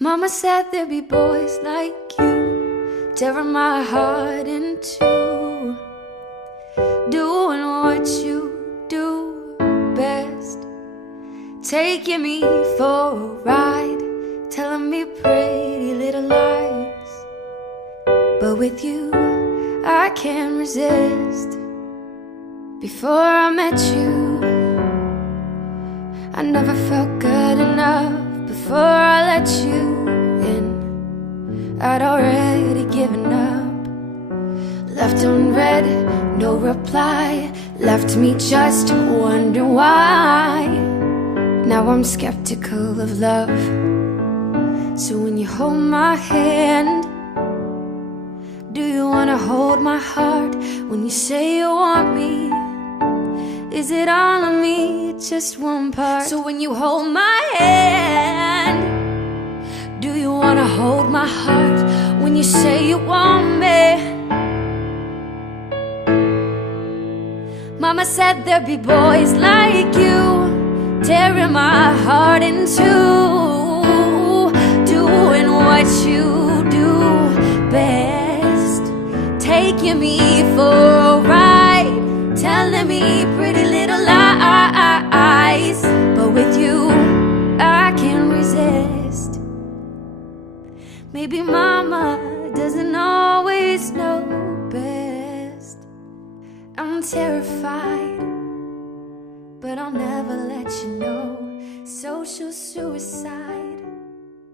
Mama said there'd be boys like you, tearing my heart in two, doing what you do best, taking me for a ride, telling me pretty little lies. But with you, I can't resist. Before I met you, I never felt good enough. Before I let you in, I'd already given up. Left unread, no reply, left me just wondering why. Now I'm skeptical of love. So when you hold my hand, do you wanna hold my heart? When you say you want me, is it all of me, just one part? So when you hold my hand, do you wanna hold my heart? When you say you want me, Mama said there'd be boys like you, tearing my heart in two, doing what you do best, taking me for a ride, telling me pretty little lies. But with you, I can't resist. Maybe Mama doesn't always know best. I'm terrified, but I'll never let you know. Social suicide.